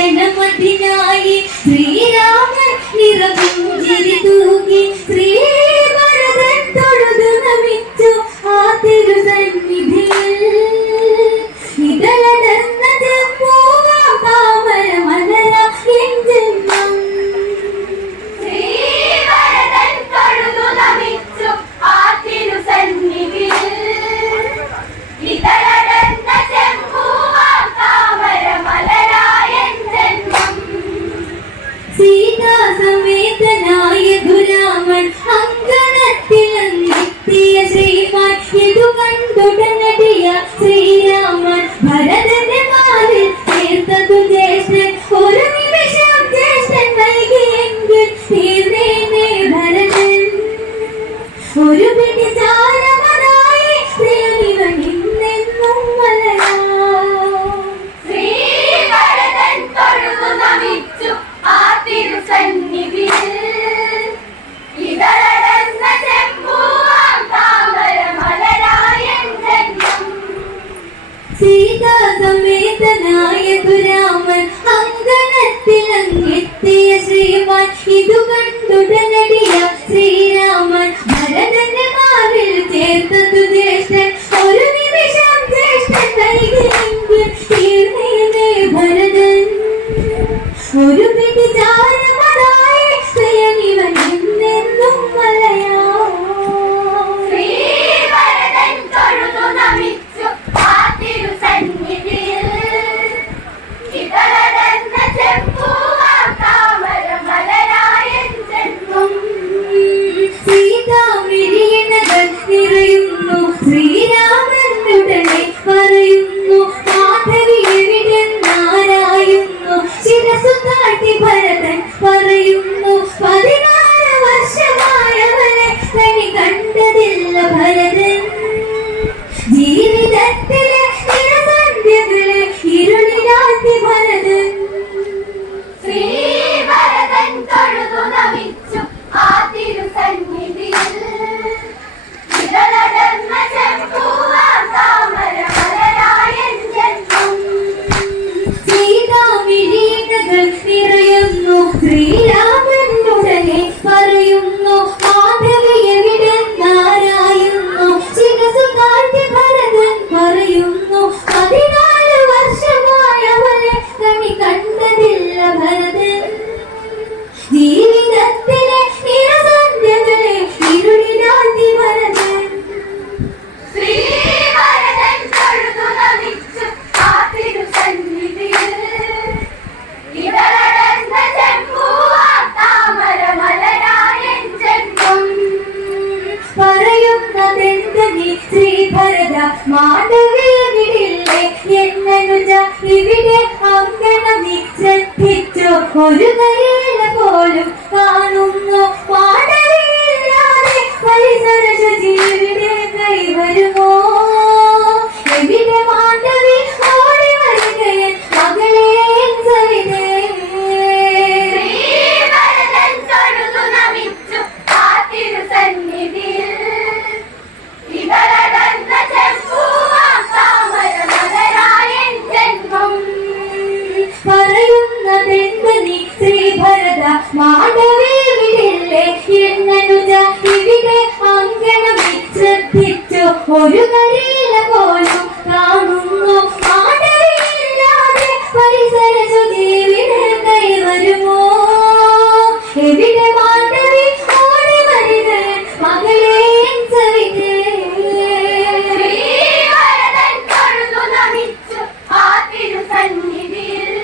പാദസ്പർശനമതിനായി ശ്രീരാമൻ നിറപുഞ്ചിരി തൂകി ശ്രീഭരതൻ തൊഴുതു നമിച്ചു ആ തിരുസന്നിധിയിൽ ഇതളടർന്ന ചെമ്പൂവാം താമര മലര എൻ ജന്മം ശ്രീഭരതൻ തൊഴുതു നമിച്ചു ആ തിരുസന്നിധിയിൽ ഇതളടർന്ന ചെമ്പൂവാം താമര മലര എൻ ജന്മം സീതാസമേതനായ ദുരാമൻ അങ്കണത്തിലെത്തിയ ശ്രീമാൻ ഇതു കണ്ടുടനടിയ ശ്രീരാമൻ ഭരതന്റെ മാറിൽ ചേർത്തതു ജ്യേഷ്ഠൻ ഒരു നിമിഷം ജ്യേഷ്ഠൻ നൽകിയെങ്കിൽ തീർന്നേനെ ഭരതൻ ഒരു പിടി ചാരമനായി പ്രിയനിവൻ ഇന്നെന്നും വലയാ ശ്രീഭരതൻ തൊഴുതു നമിച്ചു ആ തിരുസന്നിധിയിൽ ഇതളടർന്ന ചെമ്പൂവാം താമര മലരായ ജന്മം സീതാസമേതനായ ദുരാമൻ അങ്കണത്തിലെത്തിയ ശ്രീമാൻ ഇതു കണ്ടുടനടിയ ശ്രീരാമൻ ഭരതന്റെ മാറിൽ ചേർത്തതു ജ്യേഷ്ഠൻ ഒരു നിമിഷം ജ്യേഷ്ഠൻ നൽകിയെങ്കിൽ തീർന്നേനെ ഭരതൻ ഒരു പിടി ചാരമനായി പ്രിയനിവൻ എന്നെന്നും വലയാ ശ്രീഭരതൻ തൊഴുതു നമിച്ചു ആ തിരുസന്നിധിയിൽ ഇതളടർന്ന ചെമ്പൂവാം താമര മലരായ ജന്മം സീതാമിരിയണകൾ നിറയുന്നു ശ്രീരാമൻ ഉടനെ പറയുന്നു മാധവി എവിടെന്നാരായുന്നു ശിരസു താട്ടി ഭരതൻ പറയുന്നു 16 വർഷമായവനെ തനി കണ്ടതില്ല ഭരതൻ ജീവിതത്തിലെ നിരസന്ധ്യകളെ ഇരുളിലാക്കി ഭരതൻ ശ്രീഭരതൻ തൊഴുതു നമിച്ചു ആ തിരുസന്നിധിയിൽ ഇതളടർന്ന ചെമ്പൂവാം താമര മലരായ ജന്മം സീതാമിരീണകൾ നിറയുന്നു ശ്രീരാമൻ ഉടനെ പറയുന്നു മാധവി എവിടെന്നാരായുന്നു ശിരസു താഴ്ത്തി ഭരതൻ പറയുന്നു 14 വർഷമായവനെ കണി കണ്ടതില്ല ഭരതൻ ജീവിതത്തിലെ നിരസന്ധ്യകളെ ഇരുളിലാക്കി ഭരതൻ ശ്രീഭരതൻ തൊഴുതു നമിച്ചു ആ തിരുസന്നിധിയിൽ ഇതളടർന്ന ചെമ്പൂവാം താമര മലരായ ജന്മം പറയുന്നതെന്തനി ശ്രീഭരത മാധവിയെവിടില്ലേ എന്നനുജ ഇവിടെ അങ്കണമി ശ്രദ്ധിച്ചോ ഒരു കരിയില പോലും കാണുന്നു മാധവിയില്ലാതെ പരിസര ശുചിയുടെ കൈവരുമോ എവിടെ മാധവി ഓടി വരികയൻ മകളെ സവിതേ ശ്രീഭരതൻ തൊഴുതു നമിച്ചു ആ തിരുസന്നിധിയിൽ ഇതളടർന്ന ചെമ്പൂവാം താമര മലരായ ജന്മം പറയുന്നതെന്തനി ശ്രീഭരത മാധവിയെവിടില്ലേ എന്നനുജ ഇവിടെ അങ്കണമി ശ്രദ്ധിച്ചു ഒരു കരിയില പോലും കാണുന്നു മാധവിയില്ലാതെ പരിസര ശുചിയുടെ കൈവരുമോ എവിടെ മാധവി ഓടി വരികയൻ മകളെ സവിതേ ശ്രീഭരതൻ തൊഴുതു നമിച്ചു ആ തിരുസന്നിധിയിൽ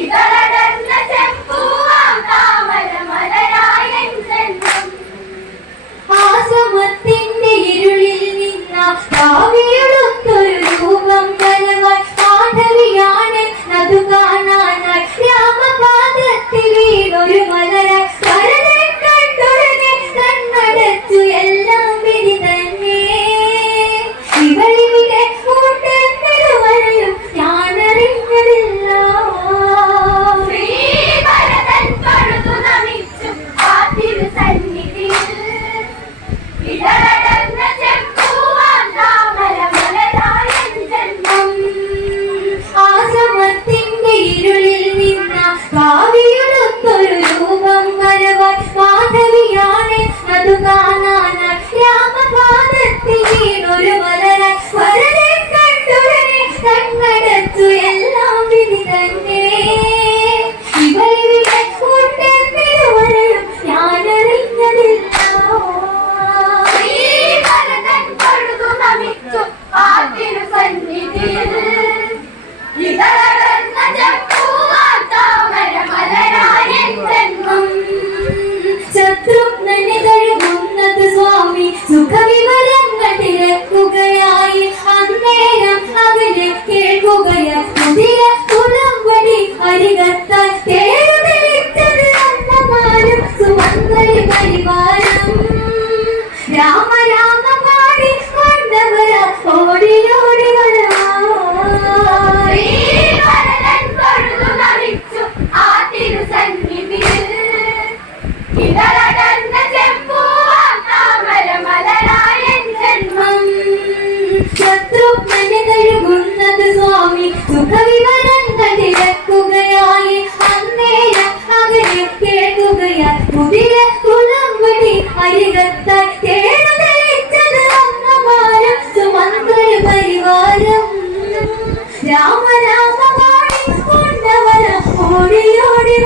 ഇതളടർന്ന ചെമ്പൂവാം താമര മലരായ ജന്മം ആശ്രമത്തിന്റെ ഇരുളിൽ നിന്ന അരികത്താൽ തേരുതെളിച്ചത് അമ്മമാരും സുമംഗലി പരിവാരം രാമ രാമ പാടി കൊണ്ടവര ഓടിയോടി ശത്രുഘ്നനുകഴുകുന്നത് സ്വാമി സുഖവിവരങ്ങൾ തിരക്കുകയായി അന്നേരം അവരെ കേൾക്കുകയായി പുതിയ കുളംവടി അരികത്തായി തേടുതെളിച്ചത് അമ്മമാരും സുമംഗല പരിവാരം രാമ രാമ പാടി കൊണ്ടവര ഓടിയോടി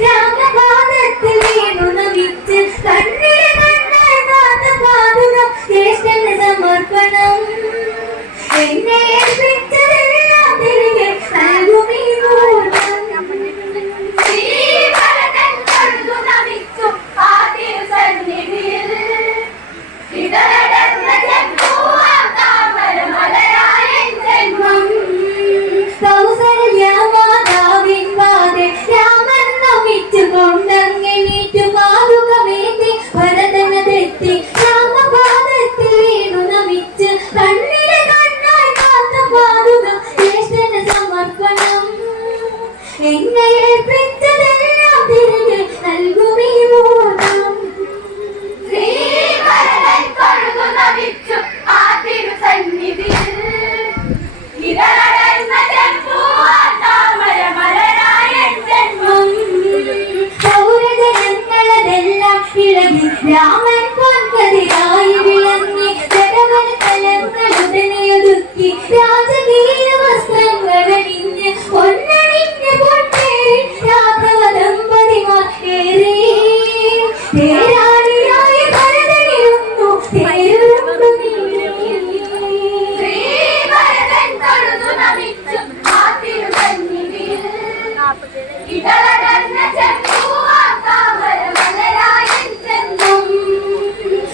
രാമപാദത്തിൽ വീണു നമിച്ച് കണ്ണിലെ കണ്ണാൽ കാത്ത പാതുക ജ്യേഷ്ഠന് സമർപ്പണം എന്നെ ഏൽപ്പിച്ചതെല്ലാം തിരികെ നൽകുമീ കൊണ്ടങ്ങനീറ്റു പാതുകമേന്തി ഭരതനതെത്തി രാമപാദത്തിൽ വീണു നമിച്ച് കണ്ണിലെ കണ്ണായി കാത്ത പാതുക ജ്യേഷ്ഠന് സമർപ്പണം എന്നെ ഏൽപ്പിച്ചതെല്ലാം തിരികെ നൽകുമീ ബോധം ശ്രീഭരതൻ തൊഴുതു നമിച്ചു ആ തിരുസന്നിധിയിൽ ഇതളടർന്ന ചെമ്പൂവാൻ താമര മലരായൻ ജന്മം സൗരജനങ്ങളതെല്ലാം ഇളകി രാമൻ പൊൻകതിരായി വിളങ്ങി ജഗവൻ കലങ്ങളുടനെയൊതുക്കി രാജകീയ വസ്ത്രങ്ങളണിഞ്ഞ് പൊന്നണിഞ്ഞ് പൊന്നേറി രാഘവ ദമ്പതിമാർ ഏറി തേരാളിയായി ഭരതനിരുന്നു തേരുണ്ടു ശ്രീഭരതൻ തൊഴുതു നമിച്ചു ആ തിരുസന്നിധിയിൽ ഇതളടർന്ന ചെമ്പൂവാൻ താമര മലരായൻ ജന്മം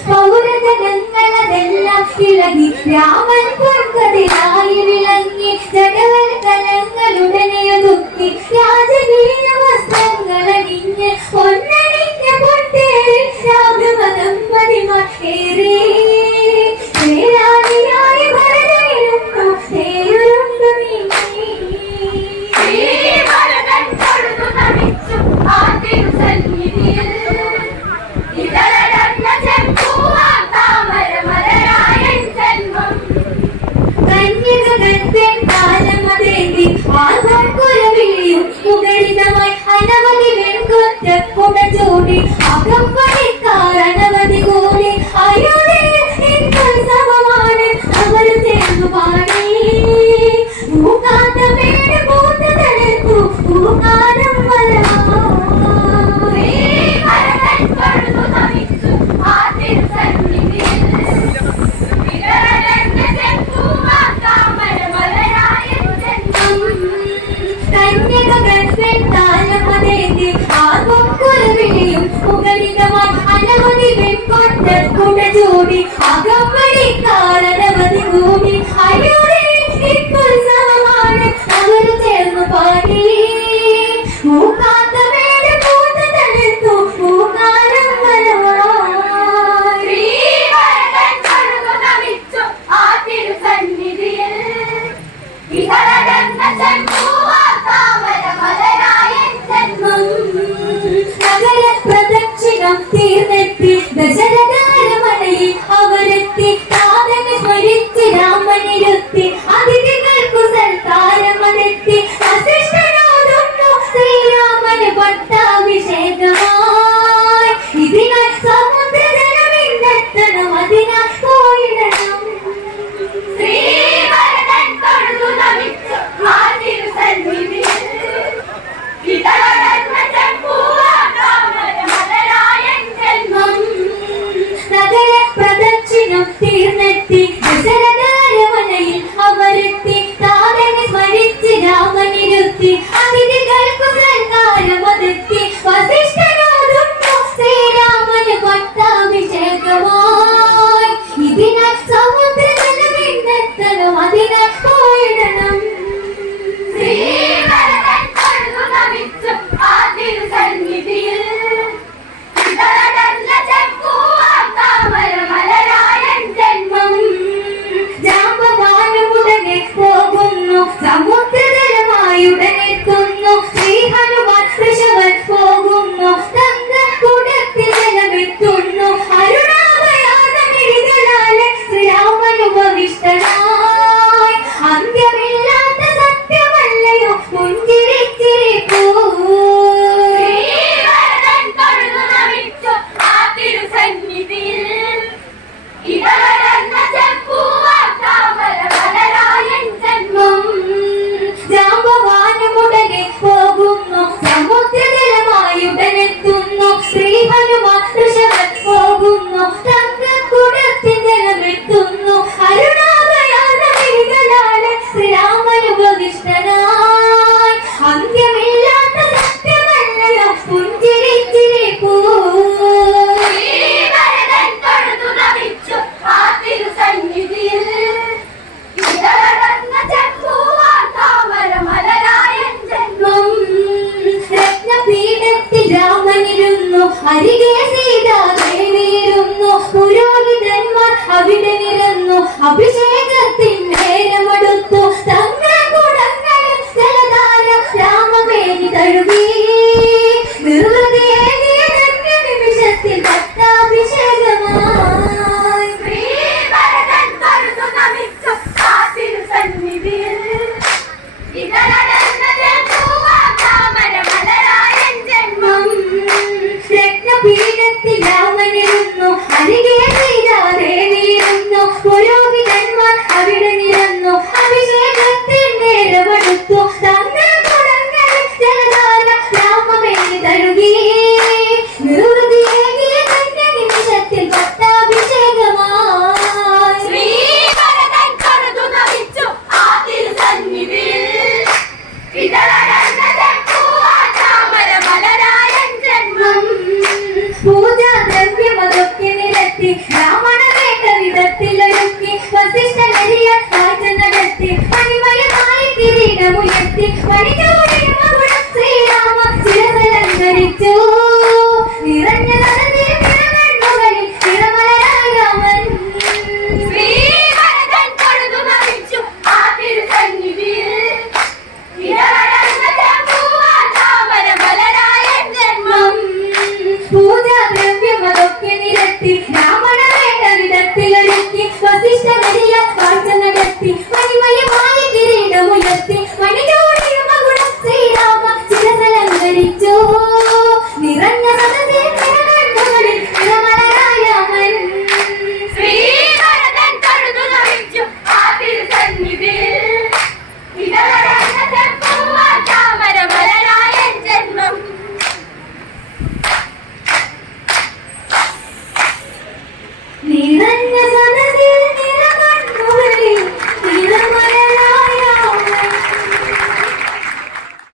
പൗരജനങ്ങളതെല്ലാം ഇളകി രാമൻ പൊൻകതിരായി വിളങ്ങി ജഗവൽ കലങ്ങളുടനെയൊതുക്കി രാജകീയ വസ്ത്രങ്ങളണിഞ്ഞ് പൊന്നണിഞ്ഞ പൊന്നേറി രാഘവ ദമ്പതിമാർ ഏറി തേരാളിയായി ഭരതനിരുന്നു തേരുണ്ടു ശ്രീഭരതൻ തൊഴുതു നമിച്ചു ആ തിരുസന്നിധിയിൽ ഇതളടർന്ന ചെമ്പൂവാൻ താമര മലരായൻ ജന്മം കന്യകഗർഭൻ കാലമതേന്തി ആർവം കുലവിളിയും മുഖരിതമായി അനവധി വെൺകൊറ്റ കുട ചൂടി അകമ്പടിക്കാർ അനവധി കൂടി അയോധ്യയിൽ അവർ ചേർന്നു പാടി മൂക്കാത്തമേട് പൂത്ത തളർത്തു പൂക്കാലം ശ്രീഭരതൻ തൊഴുതു നമിച്ചു ആ തിരുസന്നിധിയിൽ ഇതളടർന്ന ചെമ്പൂവാൻ താമര മലരായൻ ജന്മം കന്യകഗർഭൻ കാലമതേന്തി ആർവം കുലവിളിയും മുഖരിതമായി അനവധി വെൺകൊറ്റ കുട ചൂടി അകമ്പടിക്കാർ അനവധി കൂടി അയോധ്യയിൽ ഉത്സവമാണ് അവർ ചേർന്നു പാടി മൂക്കാത്തമേട് പൂത്ത തളർത്തു പൂക്കാലം ശ്രീഭരതൻ തൊഴുതു നമിച്ചു ആ തിരുസന്നിധിയിൽ ഇതളടർന്ന ചെമ്പൂവാൻ താമര മലരായൻ ജന്മം നഗര പ്രദക്ഷിണം തീർന്നെത്തി ദശരഥ അരമനയിൽ അവരെത്തി താതനെ സ്മരിച്ച് രാമനിരുത്തി അതിഥികൾക്കു സൽക്കാരമതെത്തി വസിഷ്ഠനോടുന്നു ശ്രീരാമന് പട്ടാഭിഷേകമായി ഇതിനാൽ സമുദ്രജലമിന്നെത്തണം അതിനാൽ പോയിടണം ശ്രീഭരതൻ തൊഴുതു നമിച്ചു ആ തിരുസന്നിധിയിൽ ഇതളടർന്ന ചെമ്പൂവാൻ താമര മലരായൻ ജന്മം നഗര പ്രദക്ഷിണം തീർന്നെത്തി അവരെത്തി ദശരഥാരമനയിൽ അവരെത്തി താതനെ സ്മരിച്ച് രാമനിരുത്തി അതിഥികൾക്കു സൽക്കാരമതെത്തി വസിഷ്ഠനോടുന്നു ശ്രീരാമന് പട്ടാഭിഷേകമായി ഇതിനാൽ സമുദ്രജലമെന്നെത്തണം അതിനാൽ പോയിടണം ശ്രീഭരതൻ തൊഴുതു നമിച്ചു ആ തിരുസന്നിധിയിൽ ഇതളടർന്ന ചെപ്പൂവാം താമരമലരായൻ ജന്മം ജാമ്പവാനുമുടനെ പോകുന്നു സമുദ്രജലമായുടനെത്തുന്നു ശ്രീ ഹനുമാൻ ഋഷഭൻ പോകുന്നു തങ്കക്കുടത്തിൽ ജലമെത്തുന്നു അരുണാഭയാതമിഴികളാലെ ശ്രീരാമനുപവിഷ്ടനായി അന്ത്യമില്ലാത്ത സത്യമല്ലയോ പുഞ്ചിരിച്ചിരിപ്പൂ ശ്രീഭരതൻ തൊഴുതു നമിച്ചു ആ തിരുസന്നിധിയിൽ ഇടവരന്ന ചെപ്പൂവാം താമരമലരായൻ ജന്മം ജാമ്പവാനുമുടനെ പോകുന്നു സമുദ്രജലമായുടനെത്തുന്നു ശ്രീ ഹനുമാൻ ഋഷഭൻ പോകുന്നു തങ്കക്കുടത്തിൽ ജലമെത്തുന്നു അരുണാഭയാതമിഴികളാലെ ശ്രീരാമനുപവിഷ്ടനായി അന്ത്യമില്ലാത്ത സത്യമല്ലയോ പുഞ്ചിരിച്ചിരിപ്പൂ ശ്രീഭരതൻ തൊഴുതു നമിച്ചു ആ തിരുസന്നിധിയിൽ ഇടവരന്ന ചെപ്പൂവാം താമരമലരായൻ ജന്മം രത്നപീഠത്തിൽ രാമനിരുന്നു അരികെ സീതാദേവിയിരുന്നു പുരോഹിതന്മാർ അവിടെ നിരന്നു അഭിഷേകത്തിൽ